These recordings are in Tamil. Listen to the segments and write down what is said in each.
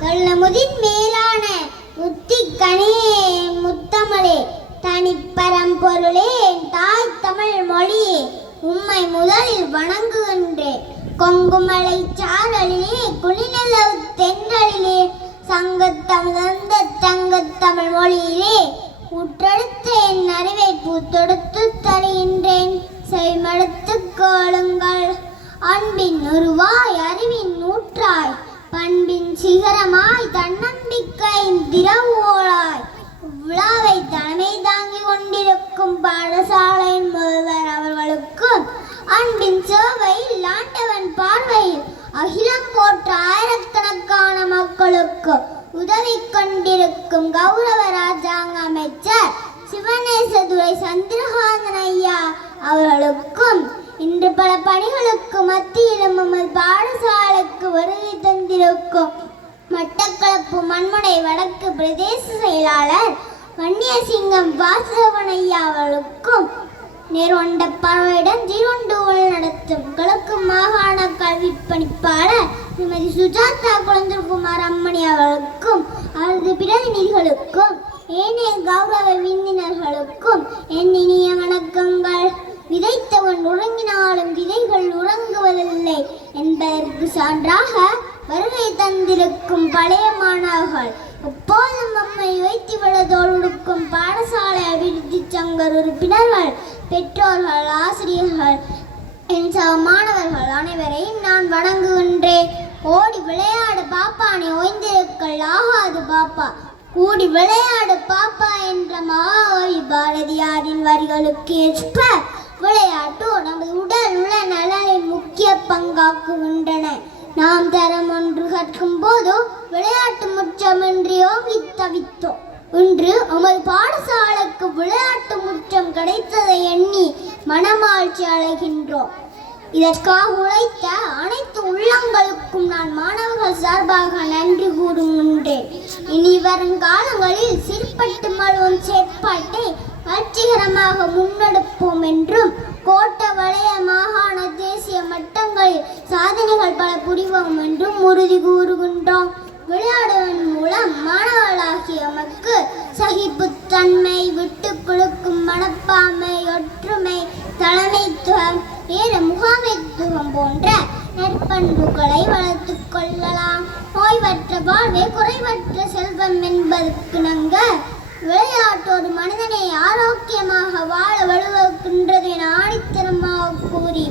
தொல்லமுதின் மேலான முத்திக்கனியே முத்தமிழே தனிப்பரம்பொருளே தாய் தமிழ் மொழியே உம்மை முதலில் வணங்குகின்றேன். கொங்குமலை சாரலிலே குளிநிலவு தென்றலிலே சங்கத்தமிழ்ந்த தங்கத்தமிழ் மொழியிலே உற்றெடுத்த என் அறிவை பூத்தொடுத்து தருகின்றேன். செவிமடுத்து கேளுங்கள். அன்பின் உருவாய் அறிவின் ஊற்றாய் பண்பின் சிகரமாய் தன்னம்பிக்கையின் திறவோளாய் விழாவை தலைமை தாங்கி கொண்டிருக்கும் பாடசாலையின் முதல்வர் அவர்களுக்கும் அன்பின் சேவையில் ஆண்டவன் பார்வையில் அகிலம் போற்ற ஆயிரக்கணக்கான மக்களுக்கு உதவி கொண்டிருக்கும் கௌரவ ராஜாங்க அமைச்சர் சிவநேசதுரை சந்திரகாந்தன் ஐயா அவர்களுக்கும் இன்று பல பணிகளுக்கு மத்தியிலும் நமது பாடசாலைக்கு வருகை தந்திருக்கும் மட்டக்களப்பு மண்முனை வடக்கு பிரதேச செயலாளர் வன்னியசிங்கம் வாசவன் ஐயா அவர்களுக்கும் நேர்கொண்ட பார்வையிடம் ஜீரோண்டூவல் நடத்தும் கிழக்கு மாகாண கல்வி பணிப்பாளர் திருமதி சுஜாதா குழந்தைகுமார் அம்மணி அவர்களுக்கும் அவரது பிரதிநிதிகளுக்கும் ஏனைய கௌரவ விருந்தினர்களுக்கும் என் இனிய வணக்கங்கள். விதைத்தவன் உறங்கினாலும் விதைகள் உறங்குவதில்லை என்பதற்கு சான்றாக வருகை தந்திருக்கும் பழைய மாணவர்கள் எப்போதும் நம்மை வைத்துவிடதோடுக்கும் பாடசாலை அபிவிருத்தி சங்க உறுப்பினர்கள் பெற்றோர்கள் ஆசிரியர்கள் என் சக மாணவர்கள் அனைவரையும் நான் வணங்குகின்றேன். ஓடி விளையாடு பாப்பா நீ ஓய்ந்திருக்கல் ஆகாது பாப்பா கூடி விளையாடு பாப்பா என்ற மகாகவி பாரதியாரின் வரிகளுக்கு ஏற்ப விளையாட்டு நமது உடல் உள்ள நலனை முக்கிய பங்காக்குகின்றன. நாம் தரம் ஒன்று கற்கும் போது விளையாட்டு முற்றமின்றி ஓங்கி தவித்தோம். இன்று நமது பாடசாலைக்கு விளையாட்டு முற்றம் கிடைத்ததை எண்ணி மனமாழ்ச்சி அடைகின்றோம். இதற்காக உழைத்த அனைத்து உள்ளங்களுக்கும் நான் மாணவர்கள் சார்பாக நன்றி கூறுகின்றேன். இனி வரும் காலங்களில் சிறுபட்டு மழுவும் செயற்பாட்டை வெற்றிகரமாக முன்னெடுப்போம் என்றும் கோட்ட வலய மாகாண தேசிய மட்டங்களில் சாதனைகள் பல புரிவோம் என்றும் உறுதி கூறுகின்றோம். விளையாடுவதன் மூலம் மாணவர்களாகிய நமக்கு சகிப்புத்தன்மை விட்டு கொடுக்கும் மனப்பான்மை ஒற்றுமை தலைமைத்துவம் நேர முகாமைத்துவம் போன்ற நற்பண்புகளை வளர்த்துக் கொள்ளலாம். நோய்வற்ற வாழ்வே குறைவற்ற செல்வம் என்பதற்கு நங்க விளையாட்டு ஒரு மனிதனை ஆரோக்கியமாக வாழ வலுவகின்றது என ஆணித்தரமாக கூறி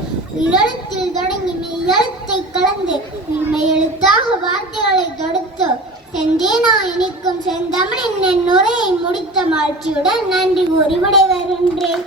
எழுத்தில் தொடங்கி மெய்யெழுத்தை கலந்து மெய்யெழுத்தாக வார்த்தைகளை தொடுத்து செந்தேனா இனிக்கும் செந்தமிழின் என் உரையை முடித்த மகிழ்ச்சியுடன் நன்றி கூறி விடைபெறுகின்றேன்.